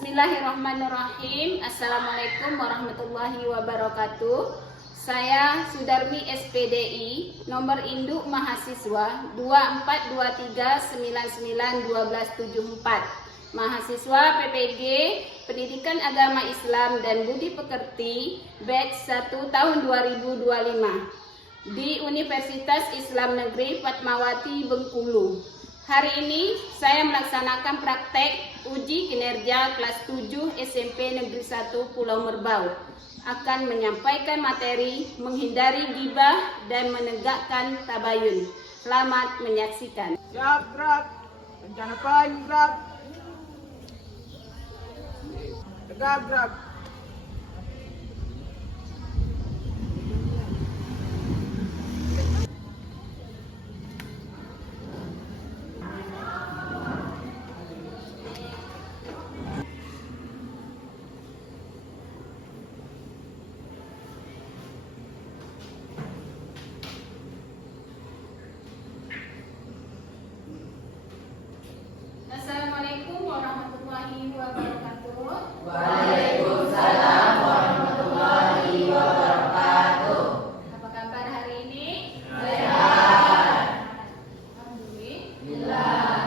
Bismillahirrahmanirrahim. Assalamualaikum warahmatullahi wabarakatuh. Saya Sudarmi SPDI, nomor induk mahasiswa 2423991274. Mahasiswa PPG Pendidikan Agama Islam dan Budi Pekerti batch 1 tahun 2025 di Universitas Islam Negeri Fatmawati Bengkulu. Hari ini saya melaksanakan praktek uji kinerja kelas 7 SMP Negeri 1 Pulau Merbau. Akan menyampaikan materi menghindari ghibah dan menegakkan tabayun. Selamat menyaksikan. Siap, gerak. Rencana paling gerak. Tegak, gerak. Assalamualaikum warahmatullahi wabarakatuh. Waalaikumsalam warahmatullahi wabarakatuh. Apa kabar hari ini? Sehat. Alhamdulillah.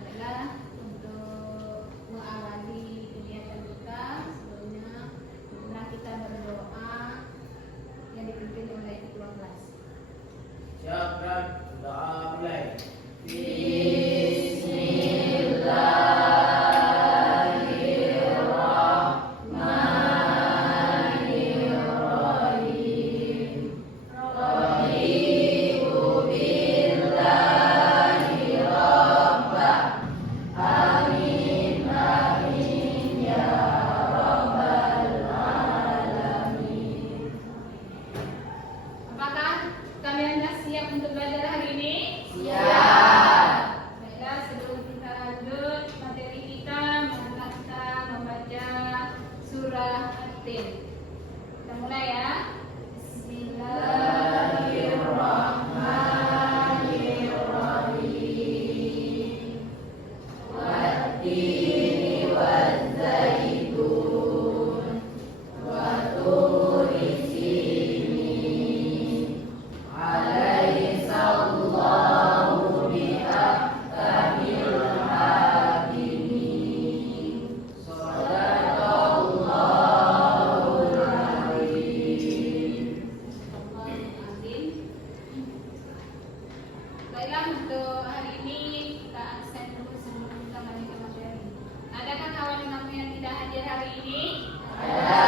Baiklah, untuk mengawali kegiatan kita, sebelumnya marilah kita berdoa yang dipimpin oleh ketua kelas. Siap, gerak. Doa mulai. Apakah kalian sudah siap untuk belajar hari ini? Siap. Baiklah, sebelum kita lanjut materi kita, marilah kita membaca surah At-Tin. Kita mulai ya. Bismillahirrahmanirrahim. Wattini wazzaitun wa turi sinin. Alaihissallahu biahkamil hakimin. Sadaqallahul azim. Amin. Baiklah, untuk hari ini kita absen dulu sebelum kita lanjut ke materi. Adakah kawan kamu yang tidak hadir hari ini? Ada.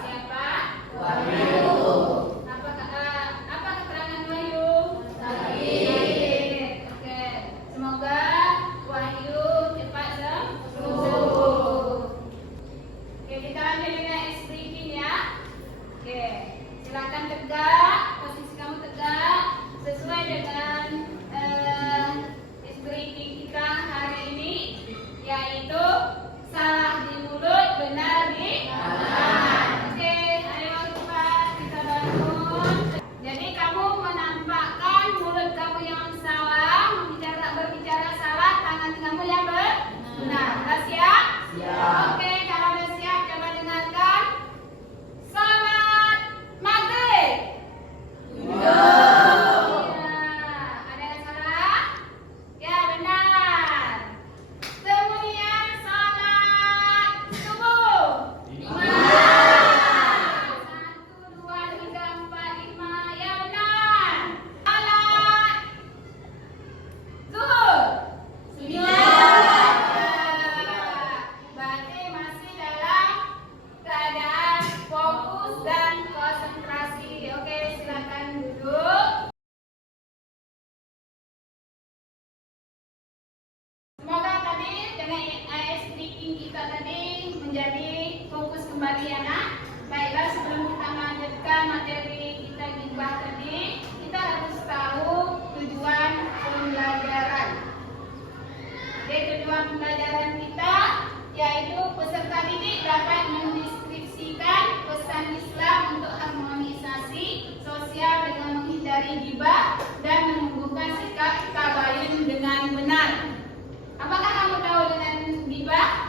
Siapa? Wahyu. Apa keterangan Wahyu? Sakit. Oke. Semoga Wahyu cepat sembuh. Oke, kita lanjut dengan explain ya. Oke, silakan tegak, posisi kamu tegak sesuai dengan explain kita hari ini, yaitu salah di mulut, benar di tangan. Oke, ayo cepat kita bangun. Jadi kamu menampakkan mulut kamu yang salah, berbicara salah, tangan kamu yang benar. Sudah siap? Siap. Oke, kalau sudah siap, coba dengarkan. Selamat maghrib. Ya, ada yang salah? Ya, benar. Kemudian salat subuh. 5. 1, 2, 3, 4, 5. Ya, benar. Salat zuhur. 9. Berarti masih dalam keadaan fokus dan konsentrasi. Oke, silakan duduk. Semoga tadi dengan AS speaking kita tadi menjadi fokus kembali ya nak. Baiklah, sebelum kita melanjutkan materi kita ghibah tadi, kita harus tahu tujuan pembelajaran. Jadi tujuan pembelajaran kita yaitu peserta didik dapat mendeskripsikan pesan Islam untuk harmonisasi sosial dengan menghindari ghibah dan menumbuhkan sikap tabayun dengan benar. Apakah kamu tahu dengan ghibah?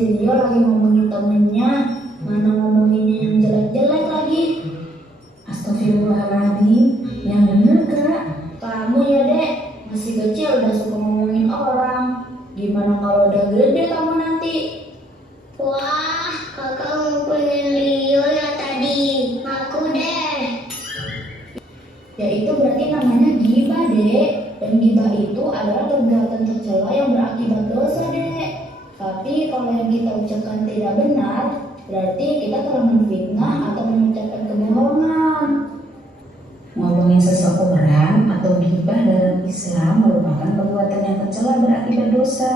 Leo lagi ngomongin temennya, mana ngomonginnya yang jelek-jelek lagi. Astagfirullahaladzim, yang bener kak. Kamu ya dek, masih kecil udah suka ngomongin orang. Gimana kalau udah gede kamu nanti? Wah, kakak ngomongin Leo ya tadi. Ngaku deh. Ya itu berarti namanya gibah dek. Dan gibah itu adalah perbuatan tercela yang berakibat dosa dek. Tapi kalau yang kita ucapkan tidak benar, berarti kita telah menfitnah atau mengucapkan kebohongan. Ngomongin seseorang atau gibah dalam Islam merupakan perbuatan yang tercela berakibat dosa.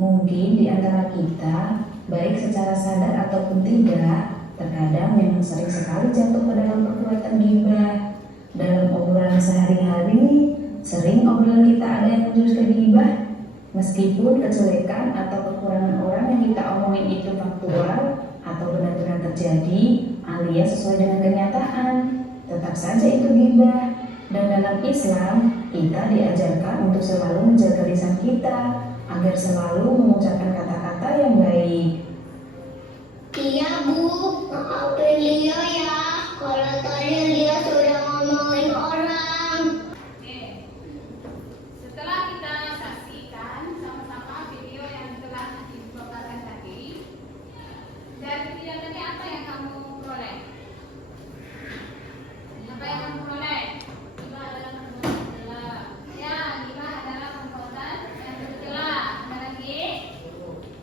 Mungkin di antara kita, baik secara sadar ataupun tidak, terkadang memang sering sekali jatuh ke dalam perbuatan gibah. Dalam obrolan sehari-hari, sering obrolan kita ada yang menjurus ke gibah. Meskipun kejelekan atau kekurangan orang yang kita omongin itu faktual atau benar-benar terjadi alias sesuai dengan kenyataan, tetap saja itu gibah. Dan dalam Islam, kita diajarkan untuk selalu menjaga lisan kita agar selalu mengucapkan kata-kata yang baik. Iya bu, maafin Leo ya. Kalau tadi Leo sudah ngomongin orang. Oke. Setelah kita saksikan sama-sama video yang telah dibawakan tadi, dari video tadi apa yang kamu peroleh? Apa yang kamu peroleh? Gibah adalah perbuatan tercela. Ya, gibah adalah perbuatan yang tercela. Ada lagi?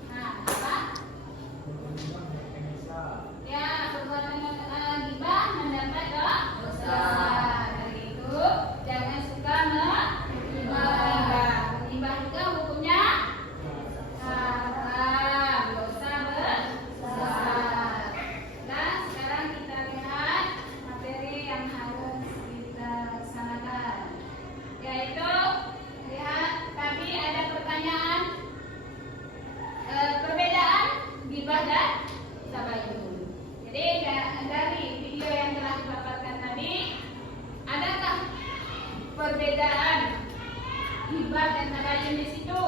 Nah, apa? Ya, perbuatan gibah mendapat dosa. Dari itu, jangan suka menggibah. Menggibah juga hukumnya haram, dosa besar. Dan sekarang kita lihat materi yang harus kita laksanakan, yaitu lihat tadi ada pertanyaan perbedaan gibah dan tabayun. Jadi dari video yang telah dipaparkan tadi, adakah perbedaan gibah dan tabayun di situ?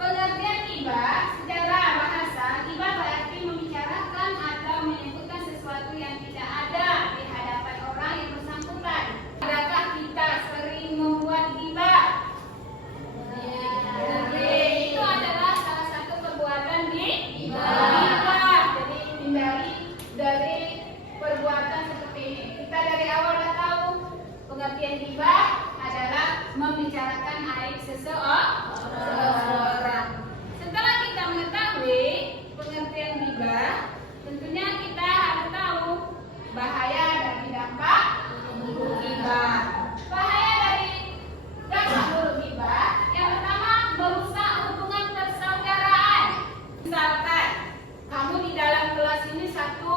Pengertian gibah secara bahasa, gibah berarti membicarakan atau menyebutkan sesuatu yang tidak ada di hadapan orang yang bersangkutan. Adakah kita sering membuat gibah? Itu adalah salah satu perbuatan gibah. Jadi hindari dari perbuatan seperti ini. Kita dari awal sudah tahu pengertian gibah adalah membicarakan aib seseorang. Setelah kita mengetahui pengertian gibah, tentunya kita harus tahu bahaya dari dampak gibah. Bahaya dari dampak buruk gibah, yang pertama merusak hubungan persaudaraan. Misalkan kamu di dalam kelas ini satu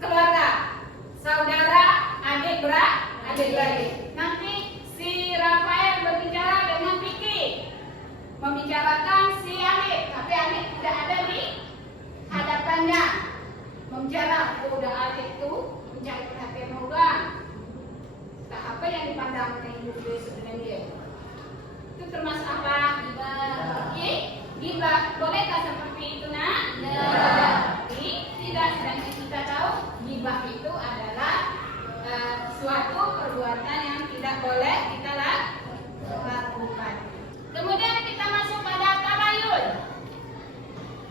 keluarga, saudara, adik-beradik. Nanti si Rafael berbicara dengan Vicky, membicarakan si Alif, tapi Alif tidak ada di hadapannya. Membicarakan, udah Alif itu mencari perhatian orang. Tak apa yang dipandang hidup dengan dia. Itu termasuk apa? Gibah. Bolehkah seperti itu nak? Tapi tidak, sedangkan kita tahu gibah itu adalah suatu perbuatan yang tidak boleh kita lakukan. Kemudian kita masuk pada tabayun.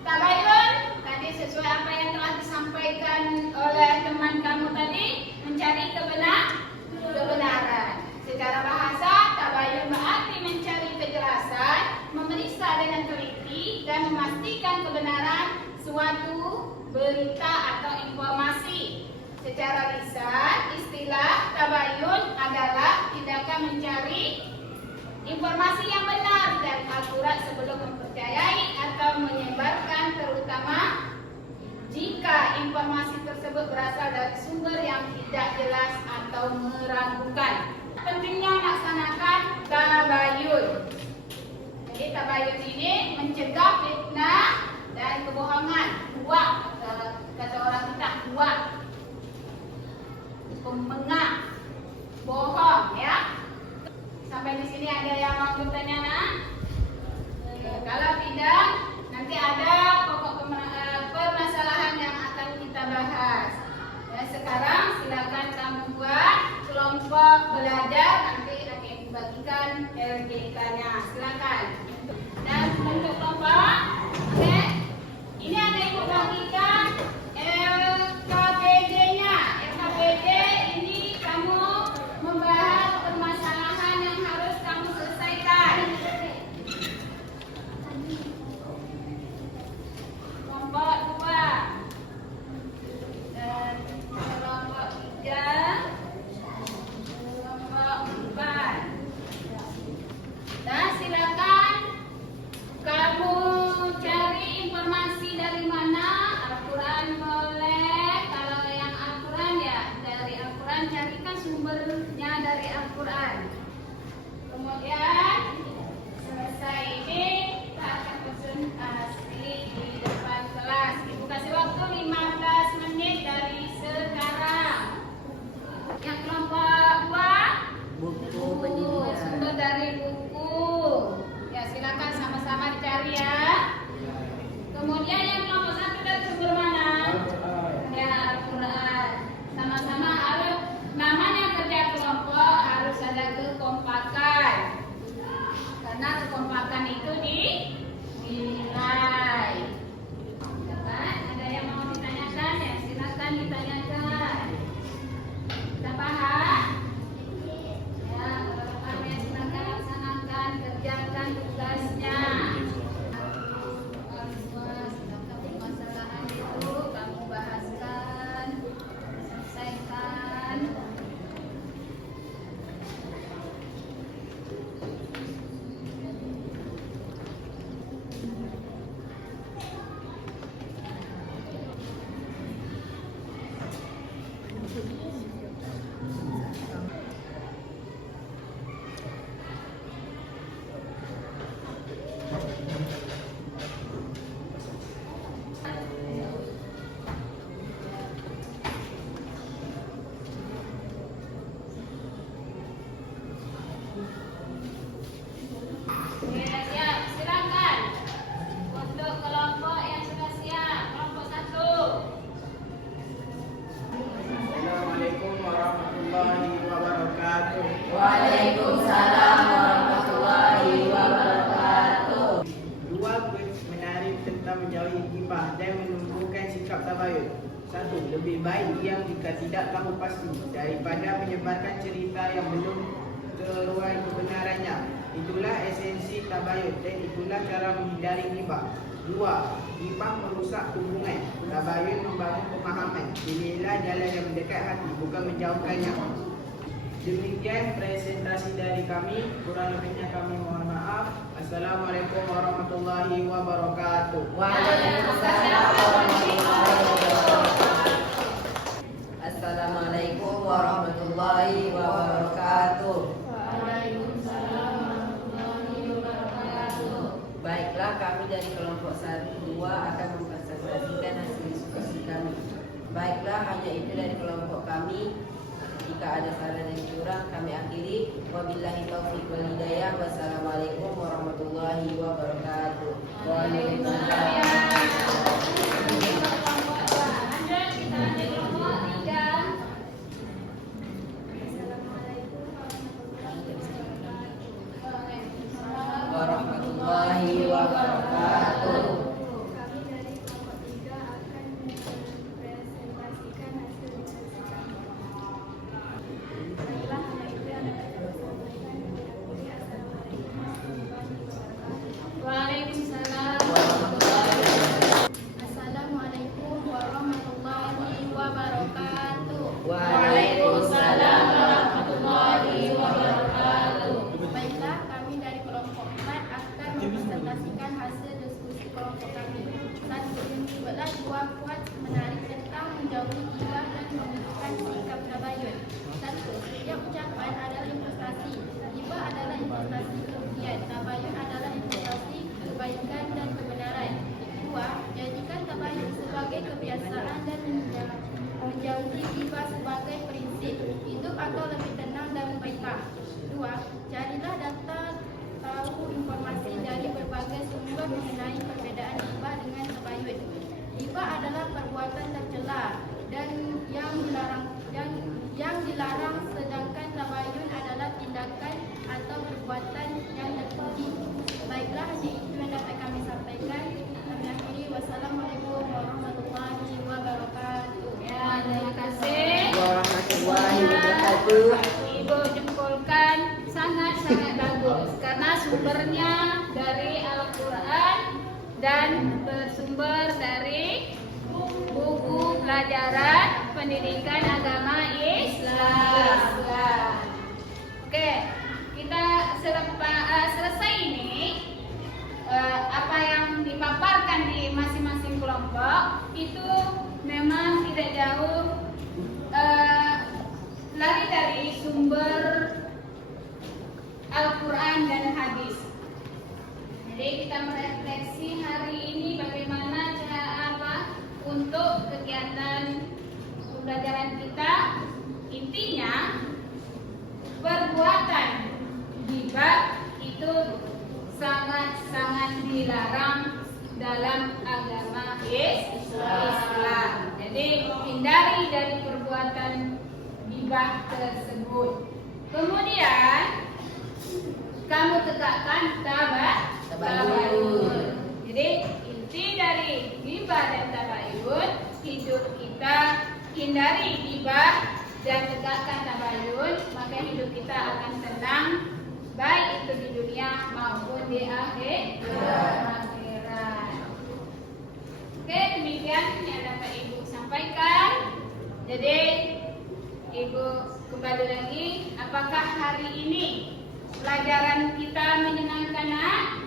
Tabayun tadi sesuai apa yang telah disampaikan oleh teman kamu tadi, mencari kebenaran. Secara bahasa, tabayun berarti mencari kejelasan, memeriksa dengan teliti dan memastikan kebenaran suatu berita atau informasi. Secara lisan, istilah tabayun adalah tindakan mencari informasi yang benar dan akurat sebelum mempercayai atau menyebarkan, terutama jika informasi tersebut berasal dari sumber yang tidak jelas atau meragukan. Pentingnya melaksanakan tabayun. Jadi tabayun ini mencegah fitnah dan kebohongan. Huwak, kata orang kita, huwak, pemengah, bohong, ya. Sampai di sini ada yang mau bertanya, nak? Kalau tidak, kita menjauhi ghibah dan menumbuhkan sikap tabayun. 1. Lebih baik diam jika tidak tahu pasti daripada menyebarkan cerita yang belum terurai kebenarannya. Itulah esensi tabayun dan itulah cara menghindari ghibah. 2. Ghibah merusak hubungan. Tabayun membangun pemahaman. Pilihlah jalan yang mendekat hati, bukan menjauhkannya. Demikian presentasi dari kami. Kurang lebihnya kami mohon maaf. Assalamualaikum warahmatullahi wabarakatuh. Assalamualaikum warahmatullahi wabarakatuh. Baiklah, kami dari kelompok 1-2 akan mempresentasikan hasil diskusi kami. Baiklah, hanya itu dari kelompok kami. Jika ada salah dan curang, kami akhiri. Wabillahi taufiq wal hidayah. Wassalamualaikum warahmatullahi wabarakatuh. Warahmatullahi wabarakatuh. Kami dari kelompok 3 akan mempresentasikan hasil diskusi kami. Baiklah, hanya itu yang dapat kami sampaikan. Waalaikumsalam. Assalamualaikum warahmatullahi wabarakatuh. Waalaikumsalam warahmatullahi wabarakatuh. Baiklah, kami dari kelompok 4 akan mempresentasikan hasil diskusi kelompok kami. 1. Buatlah 2 quotes menarik tentang menjauhi ghibah dan menunjukkan sikap tabayun. 1. Setiap ucapan adalah investasi. Ghibah adalah investasi kerugian. Tabayun adalah investasi kebaikan dan kebenaran. 2. Jadikan tabayun sebagai kebiasaan dan menjauhi ghibah sebagai prinsip hidup atau lebih tenang dan baiklah. 2. Carilah data tahu informasi dari berbagai sumber mengenai perbedaan ghibah dengan tabayun. Ghibah adalah perbuatan tercela dan yang dilarang, sedangkan tabayun adalah tindakan atau perbuatan yang terpuji. Baiklah, hanya itu yang dapat kami sampaikan. Kami akhiri. Wassalamualaikum warahmatullahi wabarakatuh. Ya, terima kasih. Warahmatullahi wabarakatuh. Ibu jempolkan sangat-sangat bagus karena sumbernya dari Al-Quran dan bersumber dari buku pelajaran pendidikan agama Islam. Oke, kita selesai ini apa yang dipaparkan di masing-masing kelompok itu memang tidak jauh lari dari sumber Al-Quran dan hadis. Jadi kita merefleksi hari ini bagaimana cara untuk kegiatan pembelajaran kita. Intinya perbuatan ghibah itu sangat-sangat dilarang dalam agama Islam. Jadi hindari dari perbuatan ghibah tersebut. Kemudian kamu tegakkan tabayun. Jadi inti dari ghibah dan tabayun, hidup kita hindari ghibah dan tegakkan tabayun, maka hidup kita akan tenang, baik itu di dunia maupun di akhirat. Oke, demikian yang dapat Ibu sampaikan. Jadi Ibu kembali lagi, apakah hari ini pelajaran kita menyenangkan, nak?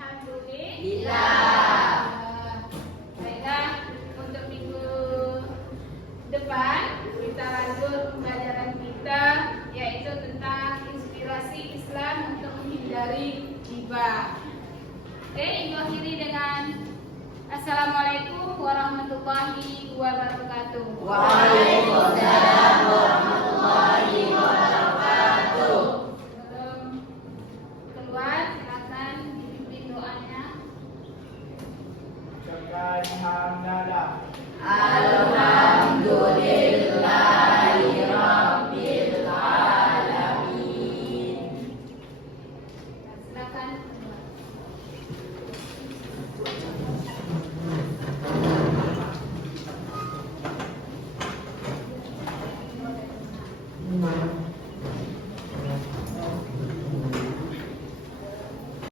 Alhamdulillah. Baiklah, untuk minggu depan kita lanjut pembelajaran kita, yaitu tentang inspirasi Islam untuk menghindari ghibah. Oke, Ibu akhiri dengan Assalamualaikum warahmatullahi wabarakatuh. Waalaikumsalam warahmatullahi